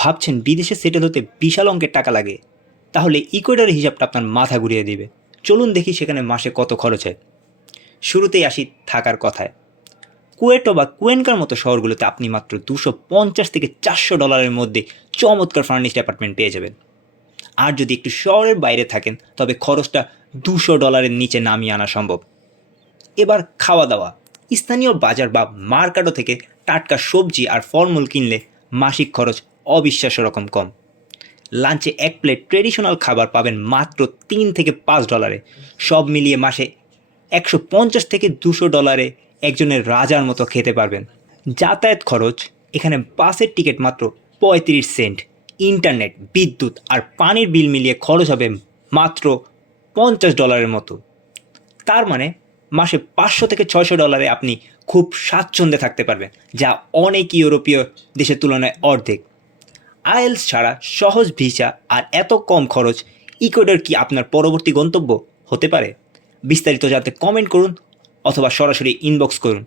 ভাবছেন বিদেশে সেটেল হতে বিশাল অঙ্কের টাকা লাগে, তাহলে ইকুয়েডরের হিসাবটা আপনার মাথা ঘুরিয়ে দিবে। চলুন দেখি সেখানে মাসে কত খরচ হয়। শুরুতেই আসি থাকার কথায়। কুয়েটো বা কুয়েনকার মতো শহরগুলোতে আপনি মাত্র $250 থেকে $400 মধ্যে চমৎকার ফার্নিশড অ্যাপার্টমেন্ট পেয়ে যাবেন। আর যদি একটু শহরের বাইরে থাকেন তবে খরচটা $200 নিচে নামিয়ে আনা সম্ভব। এবার খাওয়া দাওয়া। স্থানীয় বাজার বা মার্কেটও থেকে টাটকা সবজি আর ফলমূল কিনলে মাসিক খরচ অবিশ্বাস্য রকম কম। লাঞ্চে এক প্লেট ট্রেডিশনাল খাবার পাবেন মাত্র $3 থেকে $5। সব মিলিয়ে মাসে $150 থেকে $200 একজনের রাজার মতো খেতে পারবেন। যাতায়াত খরচ, এখানে বাসের টিকিট মাত্র 35 সেন্ট। ইন্টারনেট, বিদ্যুৎ আর পানির বিল মিলিয়ে খরচ হবে মাত্র $50 মতো। তার মানে মাসে $500 থেকে $600 আপনি খুব স্বাচ্ছন্দ্যে থাকতে পারবেন, যা অনেক ইউরোপীয় দেশের তুলনায় অর্ধেক। আইএলস ছাড়া সহজ ভিসা আর এত কম খরচ, ইকুয়েডর কি আপনার পরবর্তী গন্তব্য হতে পারে? বিস্তারিত জানতে কমেন্ট করুন অথবা সরাসরি ইনবক্স করুন।